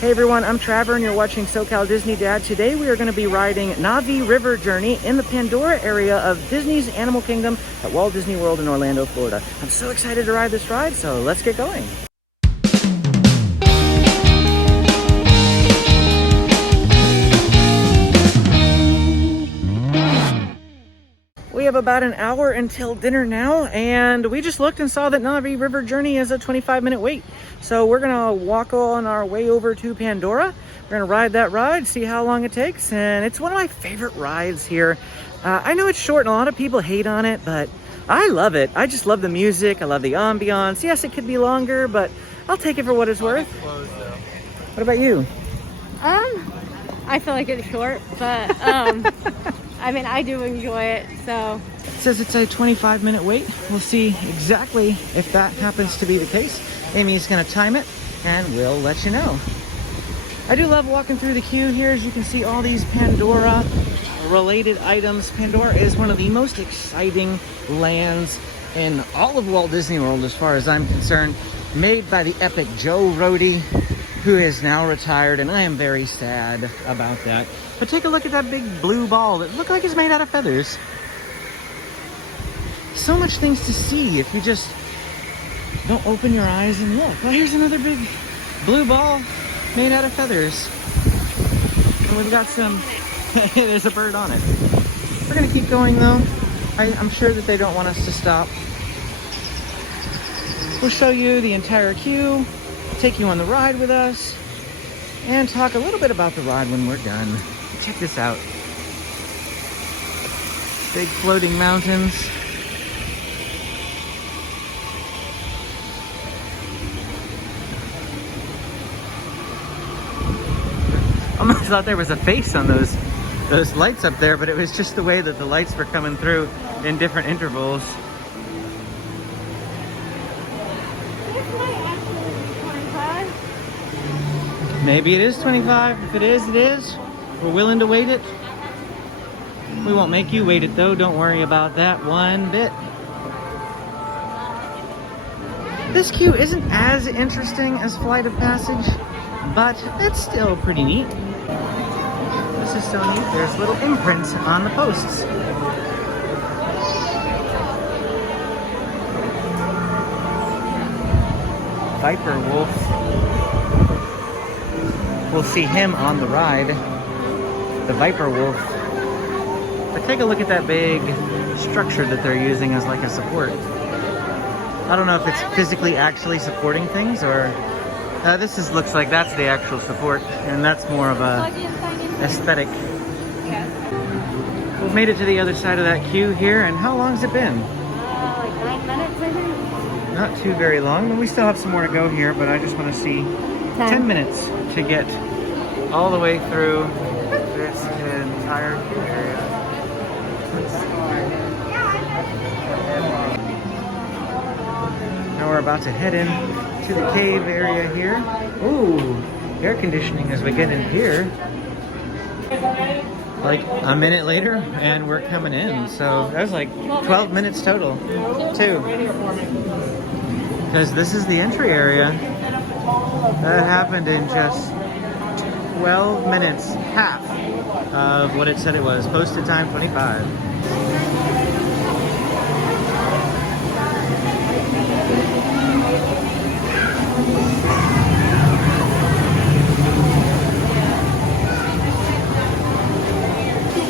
Hey everyone, I'm Trevor and you're watching SoCal Disney Dad. Today we are going to be riding Navi River Journey in the Pandora area of Disney's Animal Kingdom at Walt Disney World in Orlando, Florida. I'm so excited to ride this ride, so let's get going. We have about an hour until dinner now, and we just looked and saw that Navi River Journey is a 25-minute wait. So we're gonna walk on our way over to Pandora. We're gonna ride that ride, see how long it takes, and it's one of my favorite rides here. I know it's short and a lot of people hate on it, but I love it. I just love the music, I love the ambiance. Yes, it could be longer, but I'll take it for what it's worth. What about you? I feel like it's short, but I mean, I do enjoy it, so. It says it's a 25-minute wait. We'll see exactly if that happens to be the case. Amy's gonna time it, and we'll let you know. I do love walking through the queue here. As you can see, all these Pandora-related items. Pandora is one of the most exciting lands in all of Walt Disney World, as far as I'm concerned. Made by the epic Joe Rohde, who is now retired, and I am very sad about that. But take a look at that big blue ball that looks like it's made out of feathers. So much things to see if you just don't open your eyes and look. Well, here's another big blue ball made out of feathers. And we've got some, there's a bird on it. We're gonna keep going though. I'm sure that they don't want us to stop. We'll show you the entire queue, take you on the ride with us, and talk a little bit about the ride when we're done. Check this out. Big floating mountains. Almost thought there was a face on those lights up there, but it was just the way that the lights were coming through in different intervals. Maybe it is 25. If it is, it is. We're willing to wait it. We won't make you wait it though. Don't worry about that one bit. This queue isn't as interesting as Flight of Passage, but it's still pretty neat. This is so neat. There's little imprints on the posts. Viper Wolf. We'll see him on the ride, the Viper Wolf. But take a look at that big structure that they're using as like a support. I don't know if it's physically actually supporting things, or looks like that's the actual support, and that's more of a aesthetic. We've made it to the other side of that queue here, and how long has it been? Like 9 minutes, I think. Not too very long, but we still have some more to go here, but I just want to see 10 minutes to get all the way through this entire queue area. Now we're about to head in to the cave area here. Ooh, air conditioning as we get in here. Like a minute later, and we're coming in. So that was like 12 minutes total, too. Because this is the entry area. That happened in just 12 minutes, half of what it said it was. Posted time 25.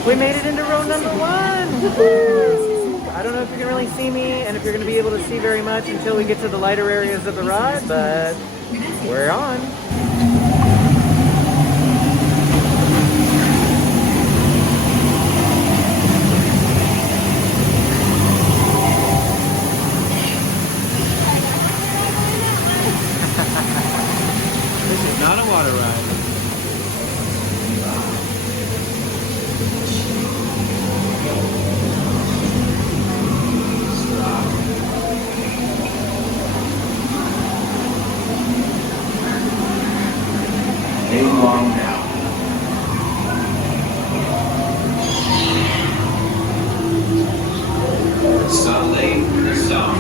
We made it into row number 1! I don't know if you can really see me, and if you're going to be able to see very much until we get to the lighter areas of the ride, but we're on. This is not a water ride. Long now. Sunday, song.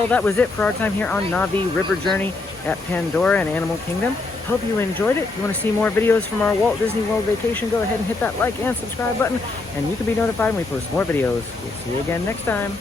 well, that was it for our time here on Navi River Journey at Pandora and Animal Kingdom. Hope you enjoyed it. If you want to see more videos from our Walt Disney World vacation, go ahead and hit that like and subscribe button, and you can be notified when we post more videos. We'll see you again next time.